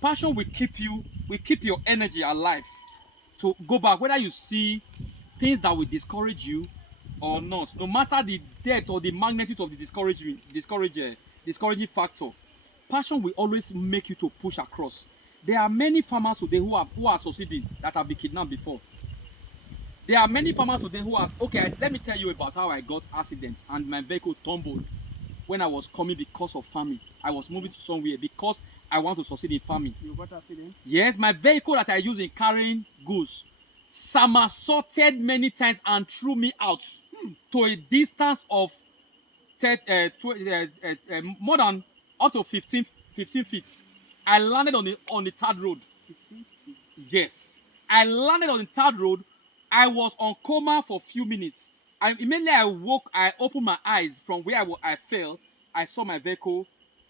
Passion will keep your energy alive to go back, whether you see things that will discourage you or not. No matter the depth or the magnitude of the discouraging factor, passion will always make you to push across. There are many farmers today who are succeeding that have been kidnapped before. There are many farmers today who are okay. Let me tell you about how I got accident and my vehicle tumbled when I was coming because of farming. I was moving to somewhere because I want to succeed in farming. You got accident? Yes, my vehicle that I use in carrying goods somersaulted many times and threw me out to a distance of more than up to 15 feet. I landed on the third road. 15 feet. Yes, I landed on the third road. I was on coma for a few minutes. And immediately I woke, I opened my eyes from where I fell. I saw my vehicle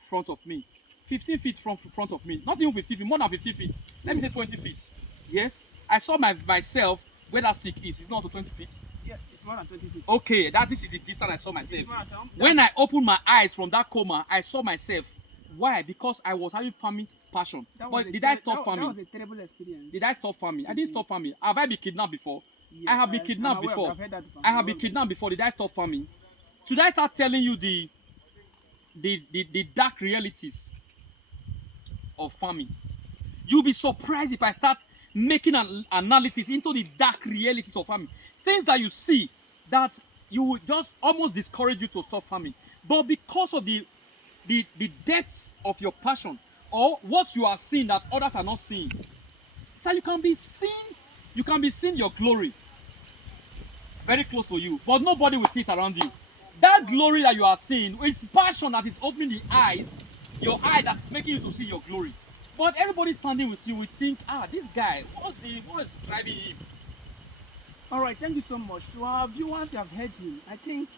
front of me. 15 feet from front of me. Not even 15 feet, more than 15 feet. Let me say 20 feet. Yes, I saw myself where that stick is. It's not to 20 feet. Yes, it's more than 20 feet. Okay, this is the distance I saw myself. Marathon. When I opened my eyes from that coma, I saw myself. Why? Because I was having farming passion. But did I stop farming? That was a terrible experience. Did I stop farming? I didn't stop farming. Have I been kidnapped before? Yes, I have been kidnapped before. I have been kidnapped before. Did I stop farming? Should I start telling you the dark realities of farming? You'll be surprised if I start making an analysis into the dark realities of farming. Things that you see that you will just almost discourage you to stop farming. But because of the depths of your passion or what you are seeing that others are not seeing, so you can be seeing your glory very close to you, but nobody will see it around you. That glory that you are seeing is passion that is opening the eyes, your eye that is making you to see your glory. But everybody standing with you will think, this guy, what's driving him? All right, thank you so much. To our viewers, you have heard him. I think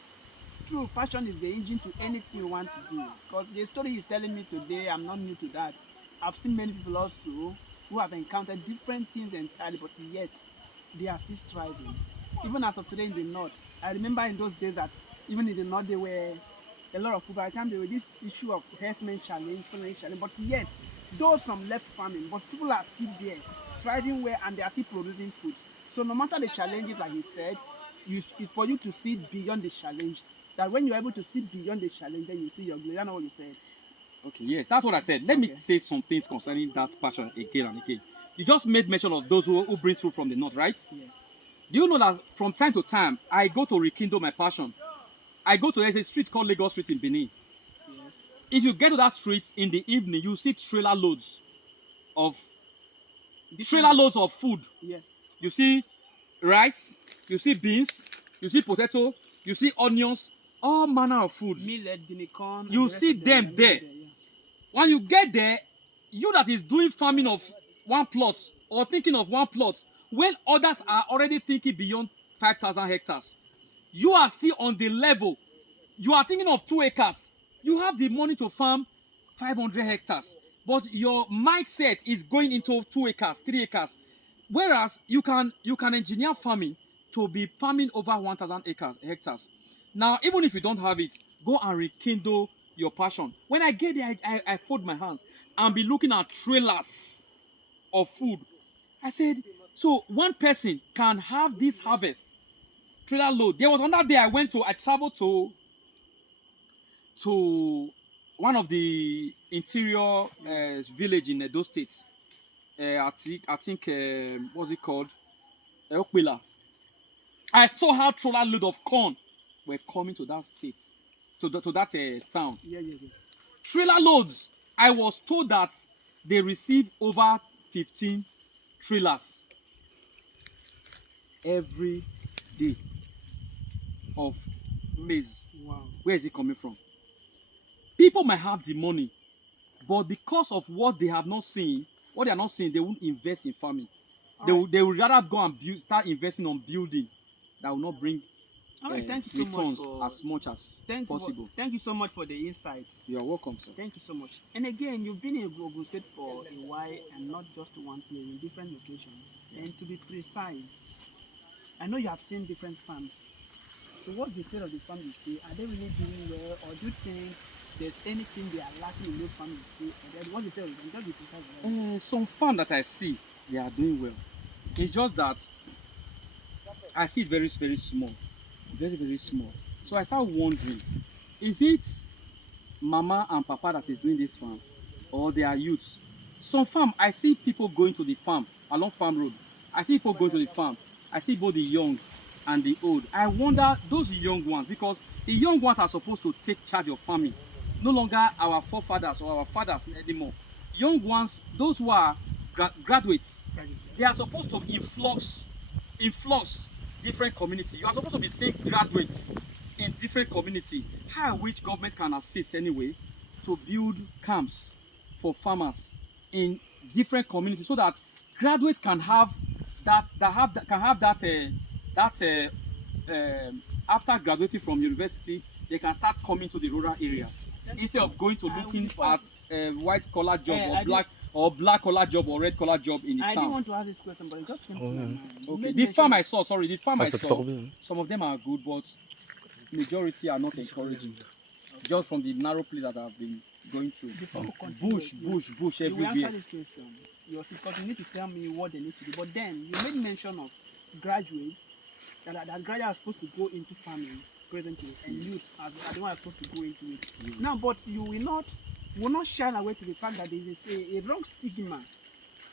true passion is the engine to anything you want to do. Because the story he's telling me today, I'm not new to that. I've seen many people also who have encountered different things entirely, but yet they are still striving. Even as of today in the north, I remember in those days that even in the north there were a lot of people. I can't with this issue of herdsmen challenge, but yet those some left farming, but people are still there, striving well, and they are still producing food. So no matter the challenges, like he said, it's for you to see beyond the challenge. That when you're able to see beyond the challenge, then you see your glory. That's not what you said. Okay, yes, that's what I said. Let me say some things concerning that passion again and again. You just made mention of those who bring food from the north, right? Yes. Do you know that from time to time, I go to rekindle my passion? There's a street called Lagos Street in Benin. Yes. If you get to that street in the evening, you see trailer loads of food. Yes. You see rice, you see beans, you see potato, you see onions, all manner of food. Millet, guinea corn. You see them there. When you get there, you that is doing farming of one plot or thinking of one plot, when others are already thinking beyond 5,000 hectares, you are still on the level. You are thinking of 2 acres. You have the money to farm 500 hectares, but your mindset is going into 2 acres, 3 acres. Whereas you can engineer farming to be farming over 1,000 hectares. Now, even if you don't have it, go and rekindle your passion. When I get there, I fold my hands and be looking at trailers of food. I said, so one person can have this harvest trailer load. There was another day I traveled to one of the interior village in Edo State. I think what's it called? Okpila. I saw how trailer load of corn were coming to that state, to that town. Yeah. Trailer loads. I was told that they receive over 15 trailers every day of maize. Wow. Where is it coming from? People might have the money, but because of what they are not seeing, they won't invest in farming. They will rather go and start investing on building that will not bring thank you so returns much as much as possible. Thank you so much for the insights. You are welcome, sir. Thank you so much. And again, you've been in Ogun State for a while and not just one place, in different locations. And to be precise, I know you have seen different farms. So what's the state of the farm you see? Are they really doing well, or do you think there's anything they are lacking in those families, see, and then what they say, you can just be precise about it. Some farm that I see, they are doing well. It's just that I see it very, very small. Very, very small. So I start wondering, is it mama and papa that is doing this farm, or they are youths? Some farm, I see people going to the farm along farm road. I see people going to the farm. I see both the young and the old. I wonder those young ones, because the young ones are supposed to take charge of farming. No longer our forefathers or our fathers anymore. Young ones, those who are graduates, they are supposed to influx different community. You are supposed to be seeing graduates in different community. How which government can assist anyway to build camps for farmers in different communities, so that graduates can have after graduating from university, they can start coming to the rural areas instead of going to looking at white collar job or black collar job or red collar job in the I town. didn't want to ask this question, but it just came to my mind. Okay. The farm I saw, some of them are good, but majority are not encouraging. Just from the narrow place that I've been going through. Bush You will everywhere. answer this question. Because you need to tell me what they need to do. But then you made mention of graduates that graduates are supposed to go into farming presently, and youth are the ones supposed to go into it. Now, but you will not shy away to the fact that there is a wrong stigma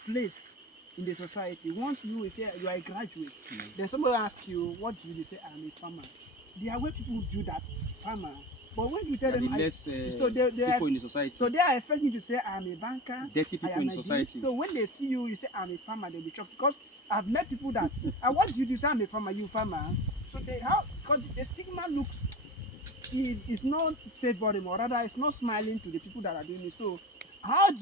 placed in the society. Once you will say you are a graduate, then somebody asks you, what do you say? I'm a farmer. There are way people view that farmer. But when you tell them, people in the society. So they are expecting you to say, I'm a banker. Dirty people in the society. So when they see you, you say, I'm a farmer, they'll be shocked. Because I've met people that, what do you do? Say, I'm a farmer, you farmer. So because the stigma looks, is not favoring, or rather, it's not smiling to the people that are doing it. So what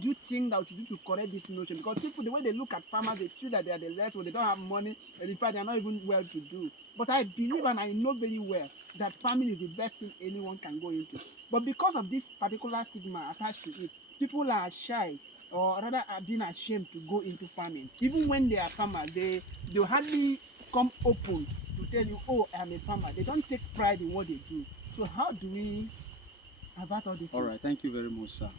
do you think that we should do to correct this notion? Because people, the way they look at farmers, they feel that they are the less, or they don't have money, and in fact, they are not even well to do. But I believe and I know very well that farming is the best thing anyone can go into. But because of this particular stigma attached to it, people are shy, or rather are being ashamed to go into farming. Even when they are farmers, they hardly come open to tell you, oh, I'm a farmer. They don't take pride in what they do. So how do we avert all this? All right, thank you very much, sir.